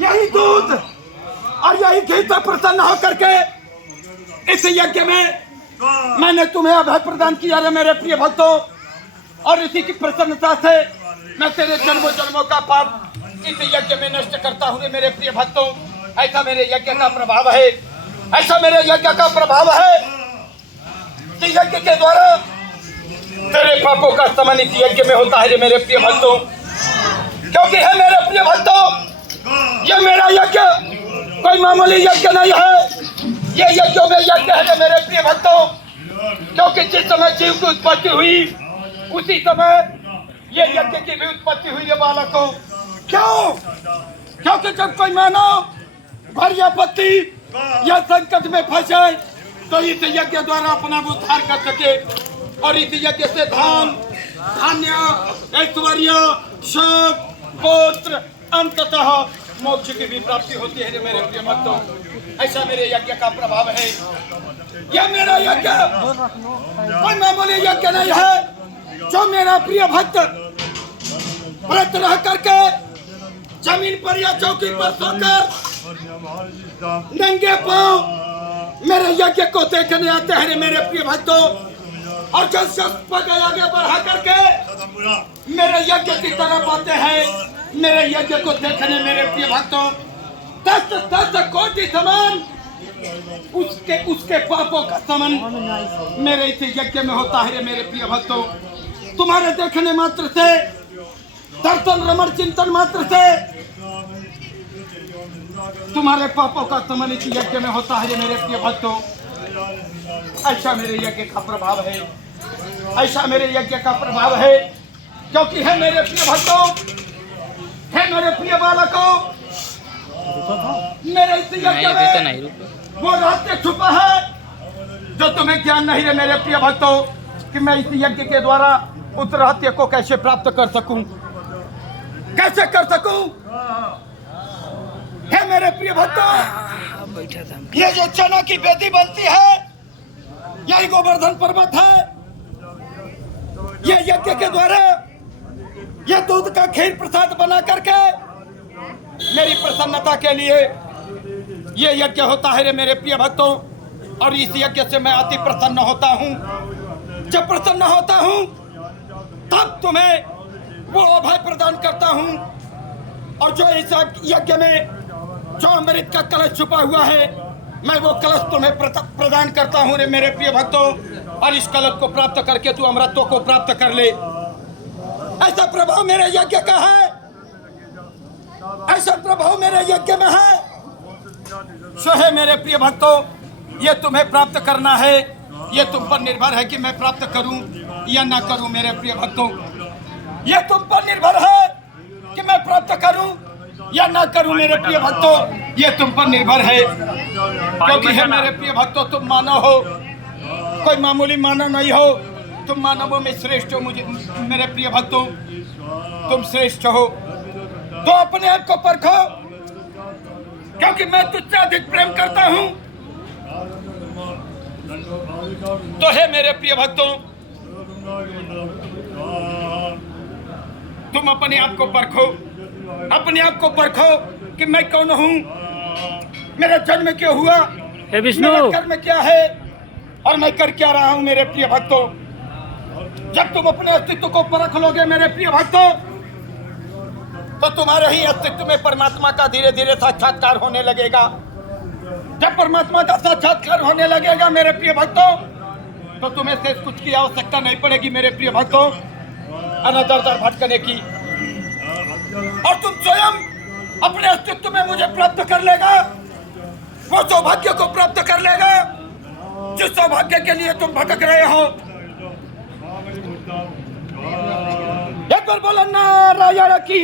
यही दूध और यही घी से प्रसन्न होकर के इस यज्ञ में मैंने तुम्हें अभय प्रदान किया है मेरे प्रिय भक्तों। और इसी की प्रसन्नता से मैं तेरे जन्मों जन्मों का पाप इस यज्ञ में नष्ट करता हूँ मेरे प्रिय भक्तों। ऐसा मेरे यज्ञ का प्रभाव है, ऐसा मेरे यज्ञ का प्रभाव है कि यज्ञ के द्वारा तेरे पापों का शमन इस यज्ञ में होता है मेरे प्रिय भक्तों। क्योंकि है मेरे प्रिय भक्तों, ये मेरा यज्ञ कोई मामूली यज्ञ नहीं है, ये यज्ञों में यज्ञ है मेरे प्रिय भक्तों। क्योंकि जिस समय जीव की उत्पत्ति हुई उसी समय ये यज्ञ की भी उत्पत्ति हुई है बालकों। क्यों? क्योंकि जब कोई मानव भारी आपत्ति या संकट में फंसे तो इस यज्ञ द्वारा अपना उद्धार कर सके। और इस यज्ञ से धन, धान्य, ऐश्वर्य, सुख, पुत्र, अंततः मोक्ष की भी प्राप्ति होती है मेरे प्रिय भक्तों। ऐसा मेरे यज्ञ का प्रभाव है। यह मेरा यज्ञ कोई मामूली यज्ञ नहीं है। जो मेरा प्रिय भक्त व्रत रह करके जमीन पर या चौकी पर सोकर नंगे पांव मेरे यज्ञ को देखने आते हैं मेरे प्रिय भक्तों। और जब शस्त्र पकड़ आगे बढ़ा करके मेरे यज्ञ की तरफ आते हैं, मेरे यज्ञ को देखने मेरे प्रिय भक्तों, दस कोटि समान उसके पापों का समन मेरे इस यज्ञ में होता है मेरे प्रिय भक्तों। तुम्हारे देखने मात्र से, दर्शन रमण चिंतन मात्र से तुम्हारे पापों का समन इस यज्ञ में होता है मेरे प्रिय भक्तों। ऐसा मेरे यज्ञ का प्रभाव है, ऐसा मेरे यज्ञ का प्रभाव है। क्योंकि है मेरे प्रिय भक्तों, है मेरे प्रिय बालकों, मेरे इस यज्ञ में वो रहस्य छुपा है जो तुम्हें ज्ञान नहीं है मेरे प्रिय भक्तों, कि मैं इस यज्ञ के द्वारा उस रहस्य को कैसे प्राप्त कर सकूं, कैसे कर सकूं। है मेरे प्रिय भक्तों, ये जो चना की बेदी बनती है यही गोवर्धन पर्वत है। ये यज्ञ के द्वारा ये दूध का खीर प्रसाद बना करके मेरी प्रसन्नता के लिए ये यज्ञ होता है रे मेरे प्रिय भक्तों। और इस यज्ञ से मैं अति प्रसन्न होता हूँ। जब प्रसन्न होता हूँ तब तुम्हें वो अभय प्रदान करता हूँ। और जो इस यज्ञ में जो अमृत का कलश छुपा हुआ है मैं वो कलश तुम्हें प्रदान करता हूँ रे मेरे प्रिय भक्तों। और इस कलश को प्राप्त करके तू अमृतों को प्राप्त कर ले। ऐसा प्रभाव मेरे यज्ञ का है, ऐसा प्रभाव मेरे यज्ञ में है। सो है मेरे प्रिय भक्तों, ये तुम्हें प्राप्त करना है, ये तुम पर निर्भर है कि मैं प्राप्त करूं या ना करूं मेरे प्रिय भक्तों। ये तुम पर निर्भर है कि मैं प्राप्त करूं या ना करूं मेरे प्रिय भक्तों, ये तुम पर निर्भर है। क्योंकि है मेरे प्रिय भक्तों, तुम मानव हो, कोई मामूली मानव नहीं हो, तुम मानवों में श्रेष्ठ हो। मुझे मेरे प्रिय भक्तों, तुम श्रेष्ठ हो। तो अपने आप को परखो, क्योंकि मैं तुझसे अधिक प्रेम करता हूं। तो है मेरे प्रिय भक्तों, तुम अपने आप को परखो, अपने आप को परखो कि मैं कौन हूं, मेरा जन्म क्यों हुआ, मेरा कर्म क्या है और मैं कर क्या रहा हूं मेरे प्रिय भक्तों। जब तुम अपने अस्तित्व को परख लोगे मेरे प्रिय भक्तों, तो तुम्हारे ही अस्तित्व में परमात्मा का धीरे धीरे साक्षात्कार होने लगेगा। जब परमात्मा का साक्षात्कार होने लगेगा मेरे प्रिय भक्तों, तो तुम्हें से कुछ की आवश्यकता नहीं पड़ेगी मेरे प्रिय भक्तों अनदर दर भटकने की, और तुम स्वयं अपने अस्तित्व में मुझे प्राप्त कर लेगा, वो सौभाग्य को प्राप्त कर लेगा जिस सौभाग्य के लिए तुम भटक रहे हो। एक बार बोलो नारायण की।